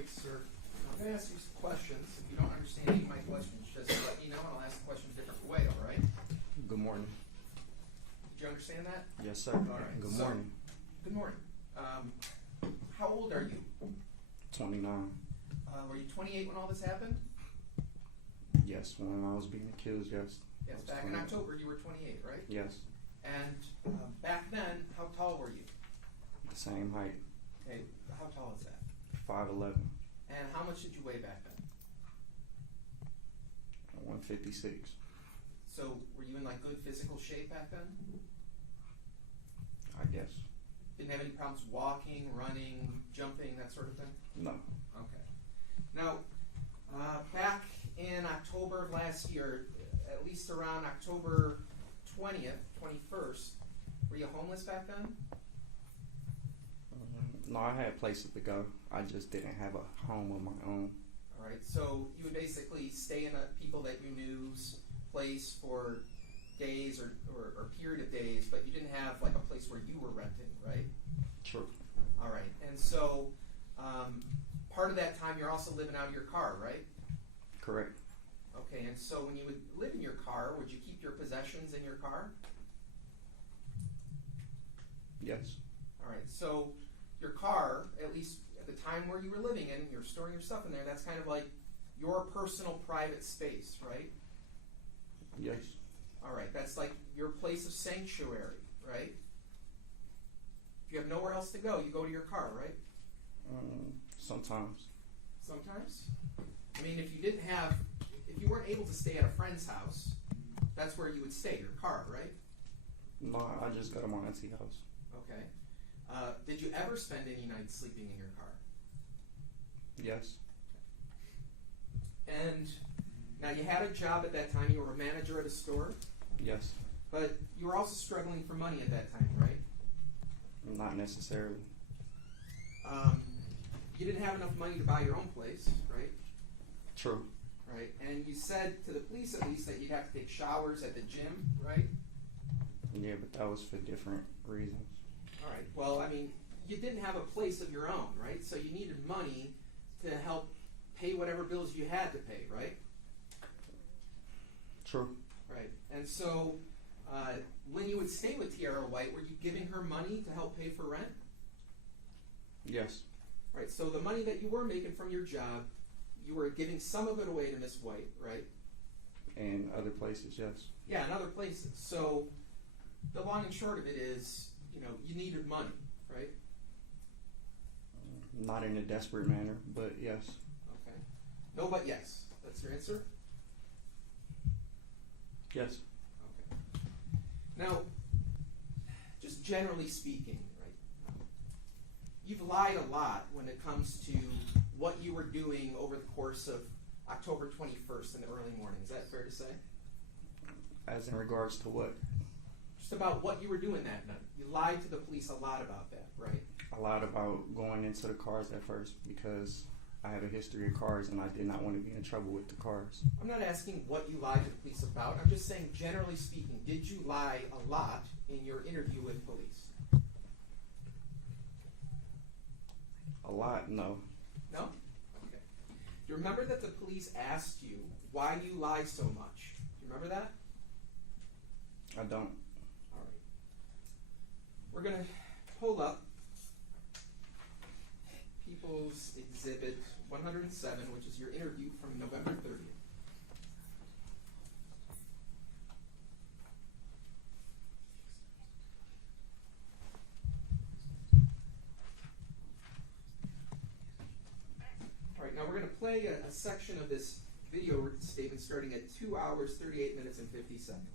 right, sir. I'm going to ask you some questions. If you don't understand any of my questions, just let me know and I'll ask the questions a different way, all right? Good morning. Did you understand that? Yes, sir. All right. Good morning. Good morning. How old are you? 29. Were you 28 when all this happened? Yes, when I was being accused, yes. Yes, I was back in 28. October you were 28, right? Yes. And back then, how tall were you? The same height. Okay, how tall is that? 5'11". And how much did you weigh back then? 156. So were you in like good physical shape back then? I guess. Didn't have any problems walking, running, jumping, that sort of thing? No. Okay. Now, back in October of last year, at least around October 20th, 21st, were you homeless back then? No, I had places to go. I just didn't have a home of my own. All right, so you would basically stay in a people that you knew's place for days or a period of days, but you didn't have like a place where you were renting, right? True. All right, and so part of that time you're also living out of your car, right? Correct. Okay, and so when you would live in your car, would you keep your possessions in your car? Yes. All right, so your car, at least at the time where you were living in, you're storing your stuff in there, that's kind of like your personal private space, right? Yes. All right, that's like your place of sanctuary, right? If you have nowhere else to go, you go to your car, right? Sometimes. Sometimes? I mean, if you weren't able to stay at a friend's house, that's where you would stay, your car, right? No, I just go to my auntie house. Okay. Did you ever spend any nights sleeping in your car? Yes. And now you had a job at that time, you were a manager at a store, Yes. but you were also struggling for money at that time, right? Not necessarily. You didn't have enough money to buy your own place, right? True. Right. And you said to the police at least that you'd have to take showers at the gym, right? Yeah, but that was for different reasons. All right. Well, I mean, you didn't have a place of your own, right? So you needed money to help pay whatever bills you had to pay, right? True. Right. And so when you would stay with Tiara White, were you giving her money to help pay for rent? Yes. Right. So the money that you were making from your job, you were giving some of it away to Miss White, right? And other places, yes. Yeah, in other places. So the long and short of it is, you needed money, right? Not in a desperate manner, but yes. Okay. No, but yes. That's your answer? Yes. Okay. Now, just generally speaking, right, you've lied a lot when it comes to what you were doing over the course of October 21st in the early morning. Is that fair to say? As in regards to what? Just about what you were doing that night. You lied to the police a lot about that, right? A lot about going into the cars at first because I have a history of cars and I did not want to be in trouble with the cars. I'm not asking what you lied to the police about. I'm just saying, generally speaking, did you lie a lot in your interview with police? A lot? No. No? Okay. Do you remember that the police asked you why you lie so much? Do you remember that? I don't. All right. We're going to pull up People's Exhibit 107, which is your interview from November 30th. All right, now we're going to play a section of this video statement starting at 2 hours, 38 minutes, and 50 seconds.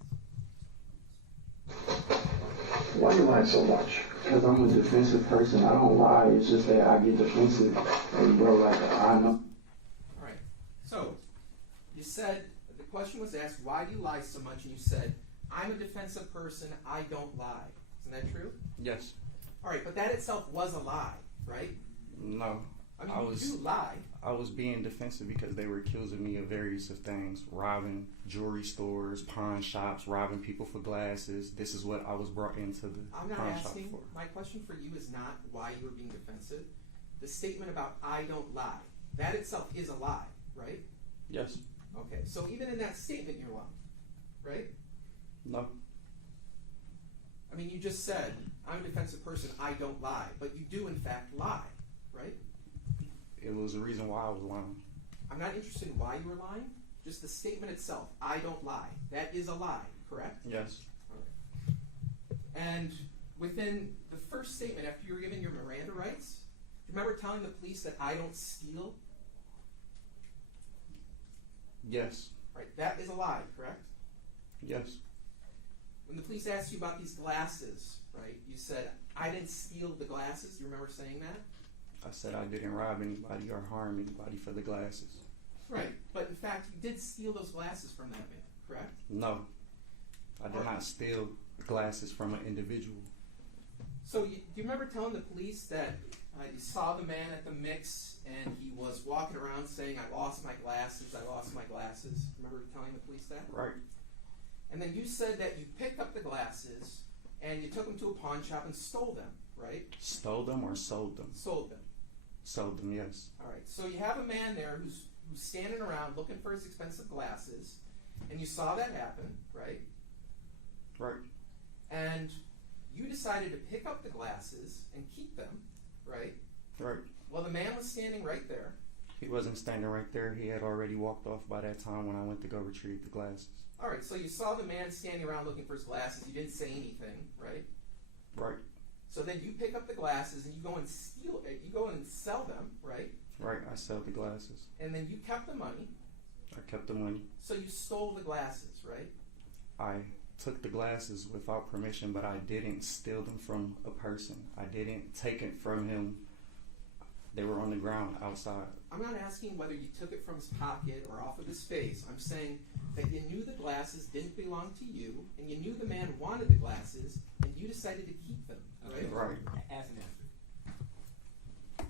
Why you lie so much? Because I'm a defensive person. I don't lie. It's just that I get defensive. And bro, like, I know. All right. So, you said, the question was asked, why do you lie so much? And you said, I'm a defensive person. I don't lie. Isn't that true? Yes. All right, but that itself was a lie, right? No. I mean, you do lie. I was being defensive because they were accusing me of various of things. Robbing jewelry stores, pawn shops, robbing people for glasses. This is what I was brought into the I'm not pawn shop asking, for. my question for you is not why you were being defensive. The statement about I don't lie. that itself is a lie, right? Yes. Okay, so even in that statement you're lying, right? No. I mean, you just said, I'm a defensive person, I don't lie, but you do in fact lie, right? It was the reason why I was lying. I'm not interested in why you were lying, just the statement itself, I don't lie. That is a lie, correct? Yes. Okay. And within the first statement, after you were given your Miranda rights, do you remember telling the police that I don't steal? Yes. Right, that is a lie, correct? Yes. When the police asked you about these glasses, right, you said, I didn't steal the glasses. Do you remember saying that? I said I didn't rob anybody or harm anybody for the glasses. Right, but in fact, you did steal those glasses from that man, correct? No. I did not steal glasses from an individual. So do you remember telling the police that you saw the man at the mix and he was walking around saying, I lost my glasses, I lost my glasses? Remember telling the police that? Right. And then you said that you picked up the glasses and you took them to a pawn shop and stole them, right? Stole them or sold them? Sold them. Sold them, yes. All right, so you have a man there who's standing around looking for his expensive glasses, and you saw that happen, right? Right. And you decided to pick up the glasses and keep them, right? Right. Well, the man was standing right there. He wasn't standing right there. He had already walked off by that time when I went to go retrieve the glasses. All right, so you saw the man standing around looking for his glasses. You didn't say anything, right? Right. So then you pick up the glasses and you go and steal it. You go and sell them, right? Right. I sold the glasses. And then you kept the money. I kept the money. So you stole the glasses, right? I took the glasses without permission, but I didn't steal them from a person. I didn't take it from him. They were on the ground outside. I'm not asking whether you took it from his pocket or off of his face. I'm saying that you knew the glasses didn't belong to you, and you knew the man wanted the glasses, and you decided to keep them, right? Right. Ask an answer.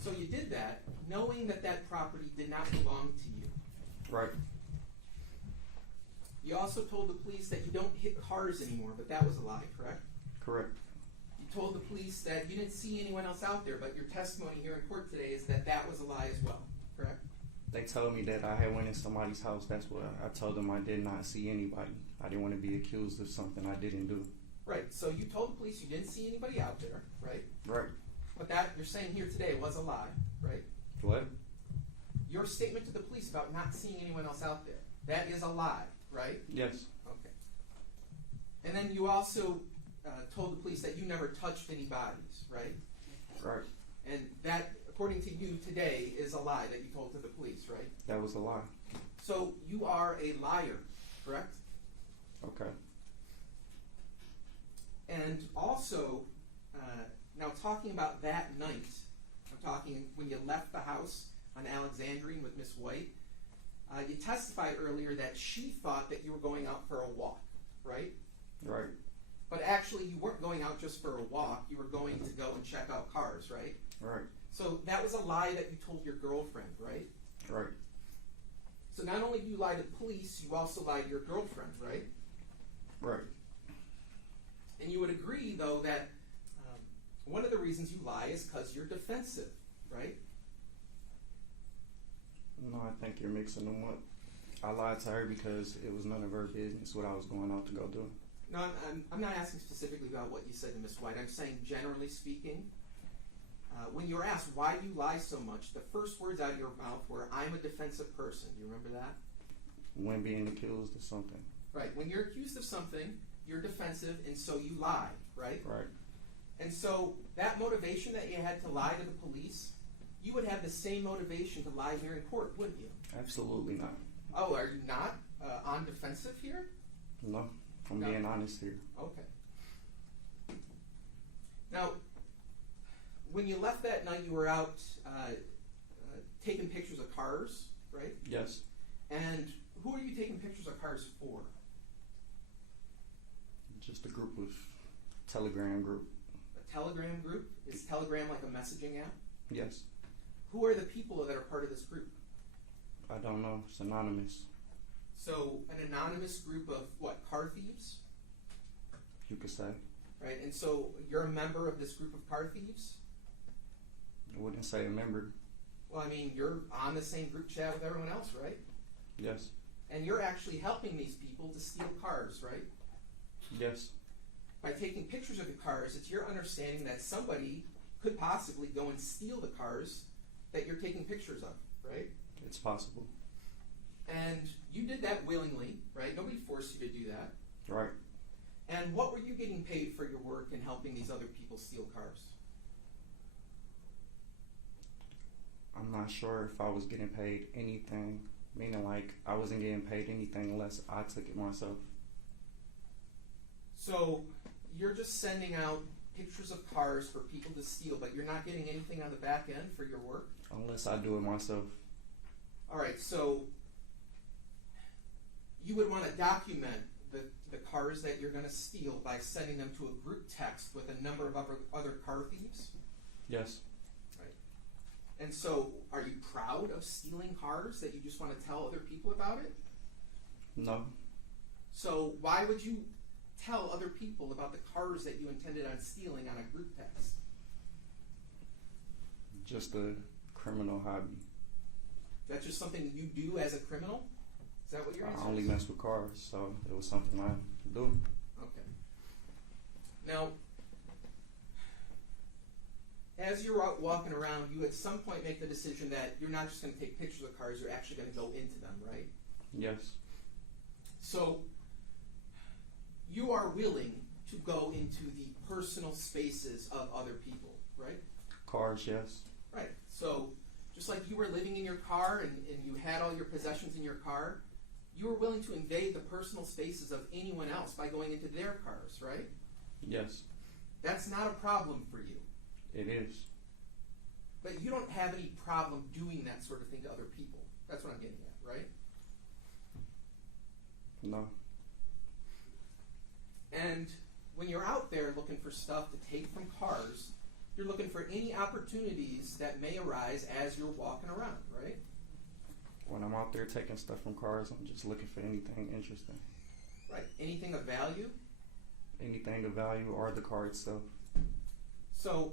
So you did that, knowing that that property did not belong to you. Right. You also told the police that you don't hit cars anymore, but that was a lie, correct? Correct. You told the police that you didn't see anyone else out there, but your testimony here in court today is that that was a lie as well, correct? They told me that I had went in somebody's house. That's what I told them. I did not see anybody. I didn't want to be accused of something I didn't do. Right, so you told the police you didn't see anybody out there, right? Right. But that you're saying here today was a lie, right? What? Your statement to the police about not seeing anyone else out there, that is a lie, right? Yes. Okay. And then you also told the police that you never touched any bodies, right? Right. And that, according to you today, is a lie that you told to the police, right? That was a lie. So you are a liar, correct? Okay. And also, now talking about that night, I'm talking when you left the house on Alexandrine with Miss White, you testified earlier that she thought that you were going out for a walk, right? Right. But actually you weren't going out just for a walk, you were going to go and check out cars, right? Right. So that was a lie that you told your girlfriend, right? Right. So not only do you lie to police, you also lie to your girlfriend, right? Right. And you would agree, though, that one of the reasons you lie is because you're defensive, right? No, I think you're mixing them up. I lied to her because it was none of her business what I was going out to go do. No, I'm not asking specifically about what you said to Miss White. I'm saying, generally speaking, when you were asked why do you lie so much, the first words out of your mouth were, I'm a defensive person. Do you remember that? When being accused of something. Right. When you're accused of something, you're defensive, and so you lie, right? Right. And so that motivation that you had to lie to the police, you would have the same motivation to lie here in court, wouldn't you? Absolutely not. Oh, are you not on defensive here? No. I'm No. being honest here. Okay. Now, when you left that night, you were out taking pictures of cars, right? Yes. And who are you taking pictures of cars for? Just a group of Telegram group. A Telegram group? Is Telegram like a messaging app? Yes. Who are the people that are part of this group? I don't know. It's anonymous. So, an anonymous group of what, car thieves? You could say. Right, and so you're a member of this group of car thieves? I wouldn't wouldn't say a member. Well, I mean, you're on the same group chat with everyone else, right? Yes. And you're actually helping these people to steal cars, right? Yes. By taking pictures of the cars, it's your understanding that somebody could possibly go and steal the cars that you're taking pictures of, right? It's possible. And you did that willingly, right? Nobody forced you to do that. Right. And what were you getting paid for your work in helping these other people steal cars? I'm not sure if I was getting paid anything, meaning like I wasn't getting paid anything unless I took it myself. So you're just sending out pictures of cars for people to steal, but you're not getting anything on the back end for your work? Unless I do it myself. All right, so you would want to document the cars that you're going to steal by sending them to a group text with a number of other car thieves? Yes. And so, are you proud of stealing cars that you just want to tell other people about it? No. So, why would you tell other people about the cars that you intended on stealing on a group text? Just a criminal hobby. That's just something you do as a criminal? Is that what your answer I only is? mess with cars, so it was something I do. Okay. Now, as you're out walking around, you at some point make the decision that you're not just going to take pictures of cars, you're actually going to go into them, right? Yes. So, you are willing to go into the personal spaces of other people, right? Cars, yes. Right. So, just like you were living in your car and you had all your possessions in your car, you were willing to invade the personal spaces of anyone else by going into their cars, right? Yes. That's not a problem for you. It is. But you don't have any problem doing that sort of thing to other people. That's what I'm getting at, right? No. And when you're out there looking for stuff to take from cars, you're looking for any opportunities that may arise as you're walking around, right? When I'm out there taking stuff from cars, I'm just looking for anything interesting. Right. Anything of value? Anything of value or the car itself. So,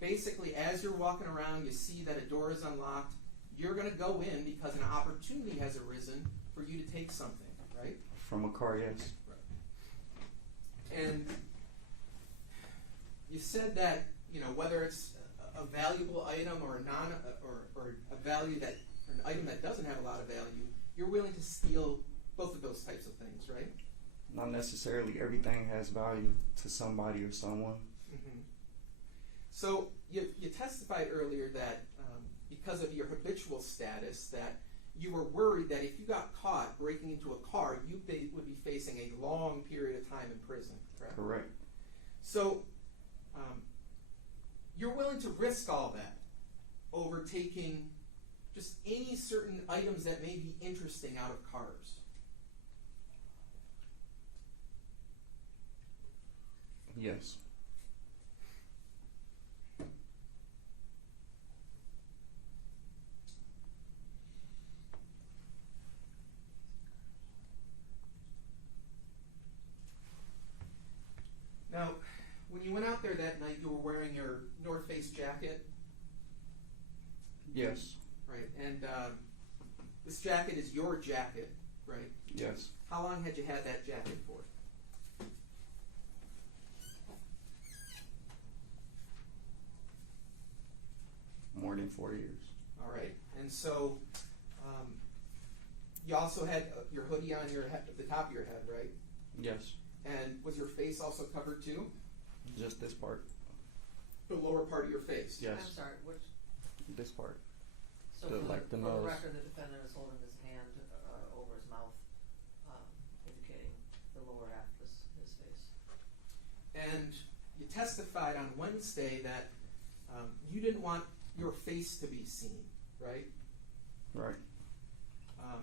basically, as you're walking around, you see that a door is unlocked. You're going to go in because an opportunity has arisen for you to take something, right? From a car, yes. Right. And you said that, you know, whether it's a valuable item or or a value that or an item that doesn't have a lot of value, you're willing to steal both of those types of things, right? Not necessarily everything has value to somebody or someone. Mm-hmm. So you testified earlier that because of your habitual status, that you were worried that if you got caught breaking into a car, you would be facing a long period of time in prison, correct? Correct. So you're willing to risk all that over taking just any certain items that may be interesting out of cars. Yes. Now, when you went out there that night, you were wearing your North Face jacket, Yes. right? And this jacket is your jacket, right? Yes. How long had you had that jacket for? More than 4 years. All right. And so you also had your hoodie on your head, at the top of your head, right? Yes. And was your face also covered too? Just this part. The lower part of your face? Yes. I'm sorry, which, This part. so The- for like the the nose. record, the defendant is holding his hand over his mouth, indicating the lower half of his face. And you testified on Wednesday that you didn't want your face to be seen, right? Right.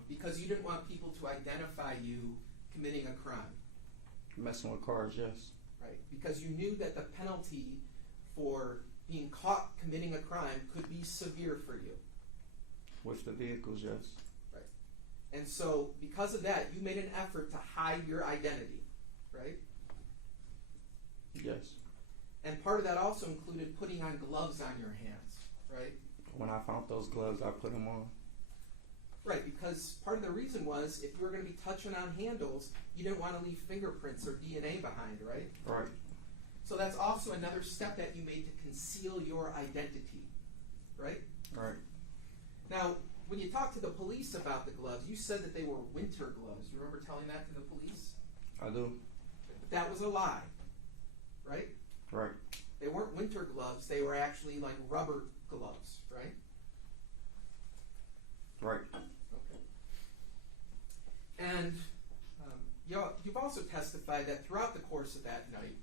Because you didn't want people to identify you committing a crime, Messing with cars, yes. right? Because you knew that the penalty for being caught committing a crime could be severe for you. With the vehicles, yes. Right. And so, because of that, you made an effort to hide your identity, right? Yes. And part of that also included putting on gloves on your hands, right? When I found those gloves, I put them on. Right, because part of the reason was if you were going to be touching on handles, you didn't want to leave fingerprints or DNA behind, right? Right. So that's also another step that you made to conceal your identity, right? Right. Now, when you talked to the police about the gloves, you said that they were winter gloves. You remember telling that to the police? I do. But that was a lie, right? Right. They weren't winter gloves. They were actually like rubber gloves, right? Right. Okay. And you've also testified that throughout the course of that night,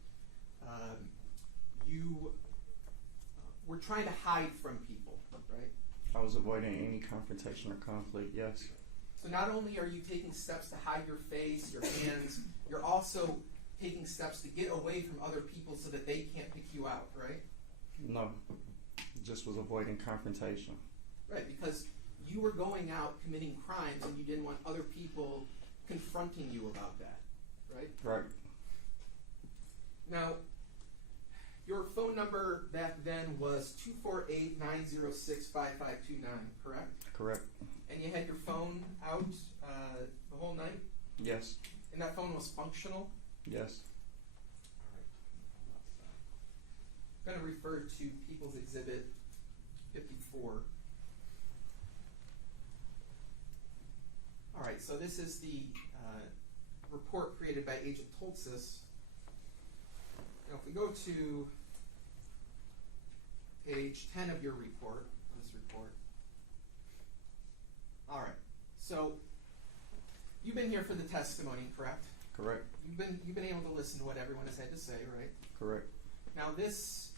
you were trying to hide from people, right? I was avoiding any confrontation or conflict, yes. So not only are you taking steps to hide your face, your hands, you're also taking steps to get away from other people so that they can't pick you out, right? No. Just was avoiding confrontation. Right, because you were going out committing crimes and you didn't want other people confronting you about that, right? Right. Now, your phone number back then was 248-906-5529, correct? Correct. And you had your phone out the whole night? Yes. And that phone was functional? Yes. I'm going to refer to People's Exhibit 54. All right, so this is the report created by Agent Toltzis. Now, if we go to page 10 of your report, this report. All right, so you've been here for the testimony, correct? Correct. You've been able to listen to what everyone has had to say, right? Correct. Now this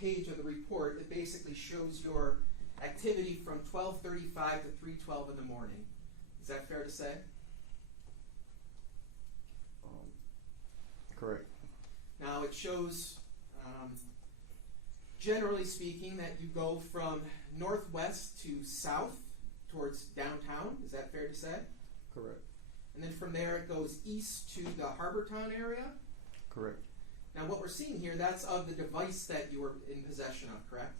page of the report, it basically shows your activity from 12:35 to 3:12 in the morning. Is that fair to say? Correct. Now it shows, generally speaking, that you go from northwest to south towards downtown. Is that fair to say? Correct. And then from there it goes east to the Harbortown area. Correct. Now what we're seeing here, that's of the device that you were in possession of, correct?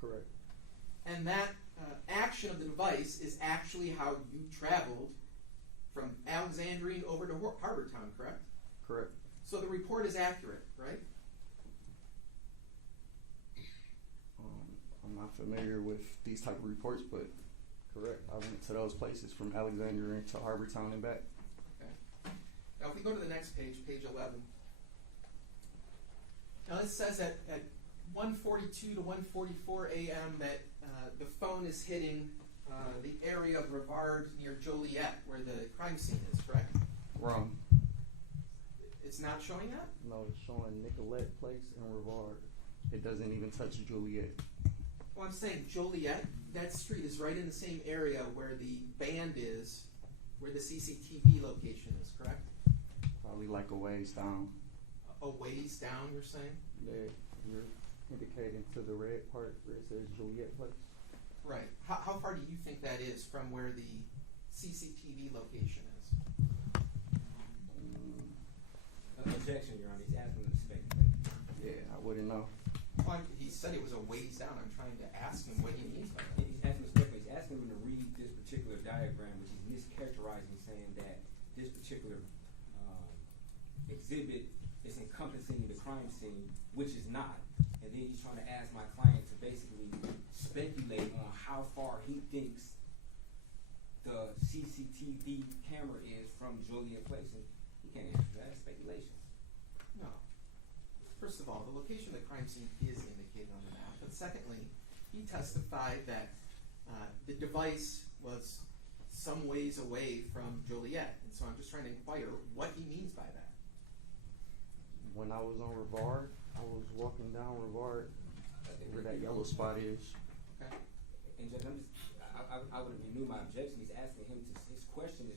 Correct. And that action of the device is actually how you traveled from Alexandria over to Harbortown, correct? Correct. So the report is accurate, right? I'm not familiar with these type of reports, but correct. I went to those places from Alexandria to Harbortown and back. Okay. Now if we go to the next page, page 11. Now this says that at 1:42 to 1:44 a.m. that the phone is hitting the area of Brevard near Joliet, where the crime scene is, correct? Wrong. It's not showing that? No, it's showing Nicolette Place and Rivard. It doesn't even touch Juliet. Well, I'm saying Joliet, that street is right in the same area where the band is, where the CCTV location is, correct? Probably like a ways down. A ways down, you're saying? There, you're indicating to the red part where it says Juliet Place. Right. How far do you think that is from where the CCTV location is? Objection, Your Honor. He's asking him to speculate. Yeah, I wouldn't know. Well, he said it was a ways down. I'm trying to ask him what he means by that. He's asking him to speculate. He's asking him to read this particular diagram, which he's mischaracterizing, saying that this particular exhibit is encompassing the crime scene, which is not. And then he's trying to ask my client to basically speculate on how far he thinks the CCTV camera is from Joliet Place. And he can't answer that. It's speculation. No. First of all, the location of the crime scene is indicated on the map. But secondly, he testified that the device was some ways away from Joliet. And so I'm just trying to inquire what he means by that. When I was on Rivard, I was walking down Rivard where that yellow spot is. Okay. And Judge, I would renew my objection. He's asking him to, his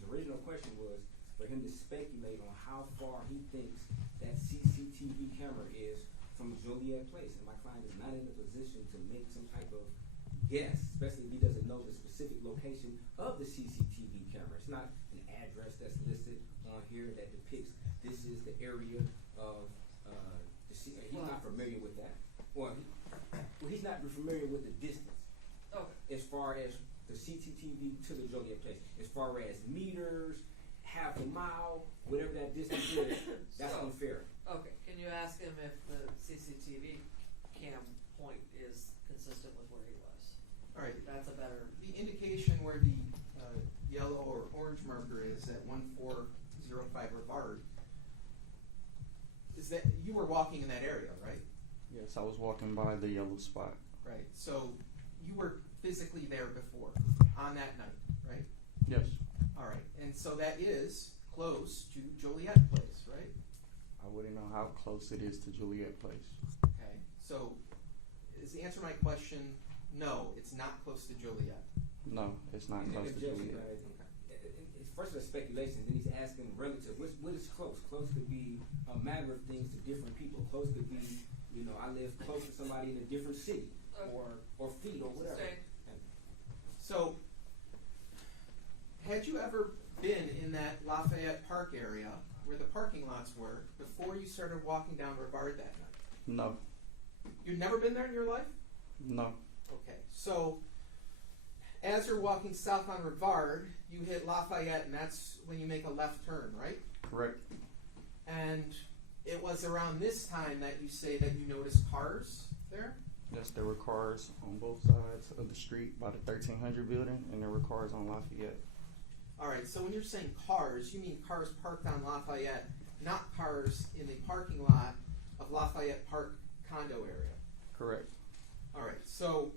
original question was for him to speculate on how far he thinks that CCTV camera is from Joliet Place. And my client is not in a position to make some type of guess, especially if he doesn't know the specific location of the CCTV camera. It's not an address that's listed on here that depicts this is the area of he's not familiar with that. Well, he's not familiar with the distance Okay. as far as the CCTV to the Joliet place. As far as meters, half a mile, whatever that distance is, that's So- unfair. Okay, can you ask him if the CCTV cam point is consistent with where he was? All right. That's a better, The indication where the yellow or orange marker is at 1405 Rivard is that you were walking in that area, right? Yes, I was walking by the yellow spot. Right. So you were physically there before on that night, right? Yes. All right. And so that is close to Joliet Place, right? I wouldn't know how close it is to Juliet Place. Okay. So is the answer to my question no, it's not close to Joliet? No, it's not He's an close to objection, Juliet. It's first of speculation, then he's asking relative. What is close? Close could be a matter of things to different people. Close could be, you know, I live close to somebody in a different city, or feet, or whatever. Stay. So had you ever been in that Lafayette Park area where the parking lots were before you started walking down Rivard that night? No, You've never been there in your life? no, Okay, so as you're walking south on Rivard, you hit Lafayette, and that's when you make a left turn, right? correct. And it was around this time that you say that you noticed cars there? Yes, there were cars on both sides of the street by the 1300 building, and there were cars on Lafayette. All right, so when you're saying cars, you mean cars parked on Lafayette, not cars in the parking lot of Lafayette Park condo area. Correct. All right, so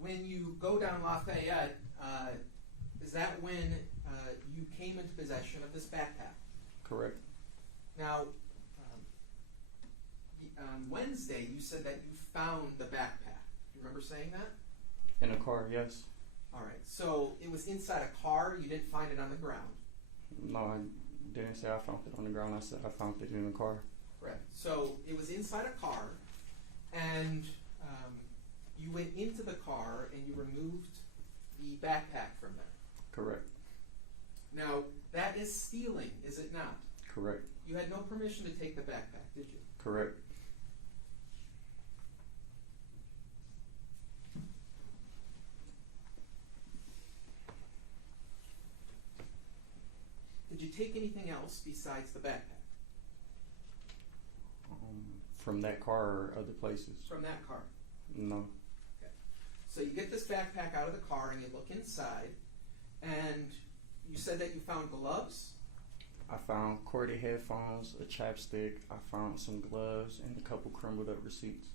when you go down Lafayette, is that when you came into possession of this backpack? Correct. Now, on Wednesday, you said that you found the backpack. Do you remember saying that? In a car, yes. All right, so it was inside a car. You didn't find it on the ground. No, I didn't say I found it on the ground. I said I found it in the car. Correct. So it was inside a car, and you went into the car and you removed the backpack from there. Correct. Now, that is stealing, is it not? Correct. You had no permission to take the backpack, did you? Correct. Did you take anything else besides the backpack From that car or other places? from that car? No. So you get this backpack out of the car and you look inside, and you said that you found gloves. I found corded headphones, a chapstick. I found some gloves and a couple crumbled up receipts.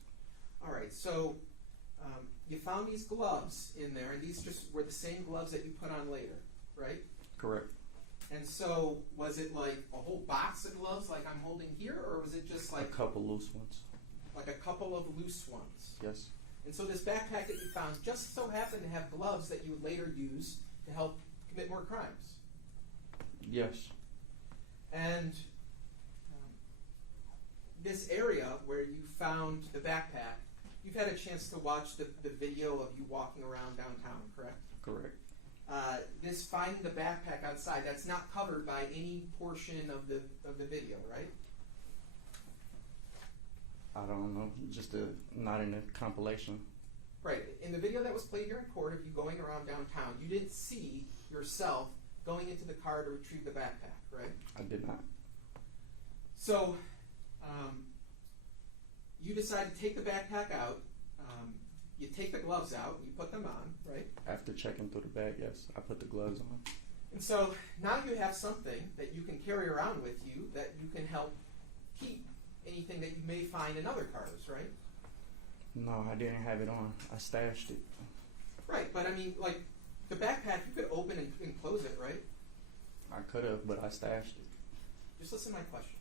All right, so you found these gloves in there, and these just were the same gloves that you put on later, right? Correct. And so was it like a whole box of gloves like I'm holding here, or was it just A like couple loose ones. a couple of loose ones? Yes. And so this backpack that you found just so happened to have gloves that you would later use to help commit more crimes. Yes. And this area where you found the backpack, you've had a chance to watch the video of you walking around downtown, correct? Correct. This finding the backpack outside, that's not covered by any portion of the video, right? I don't know. Just not in a compilation. Right. In the video that was played here in court of you going around downtown, you didn't see yourself going into the car to retrieve the backpack, right? I did not. So you decide to take the backpack out. You take the gloves out. You put them on, right? After checking through the bag, yes, I put the gloves on. And so now you have something that you can carry around with you that you can help keep anything that you may find in other cars, right? No, I didn't have it on. I stashed it. Right, but I mean, like, the backpack, you could open and close it, right? I could have, but I stashed it. Just listen to my question.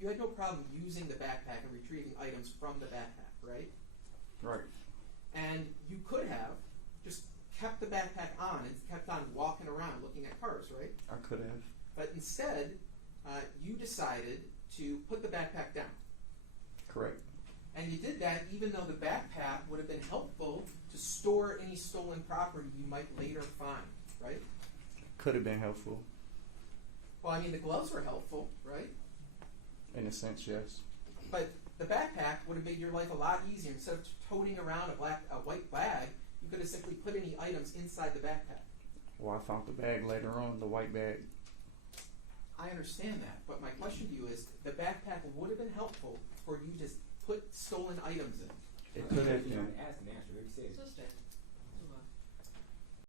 You had no problem using the backpack and retrieving items from the backpack, right? Right. And you could have just kept the backpack on and kept on walking around looking at cars, right? I could have. But instead, you decided to put the backpack down. Correct. And you did that even though the backpack would have been helpful to store any stolen property you might later find, right? Could have been helpful. Well, I mean, the gloves were helpful, right? In a sense, yes. But The backpack would have made your life a lot easier. Instead of toting around a white bag, you could have simply put any items inside the backpack. Well, I found the bag later on, the white bag. I understand that, but my question to you is, the backpack would have been helpful for you to put stolen items in. It could have You been. know, ask and answer. He said, Sister.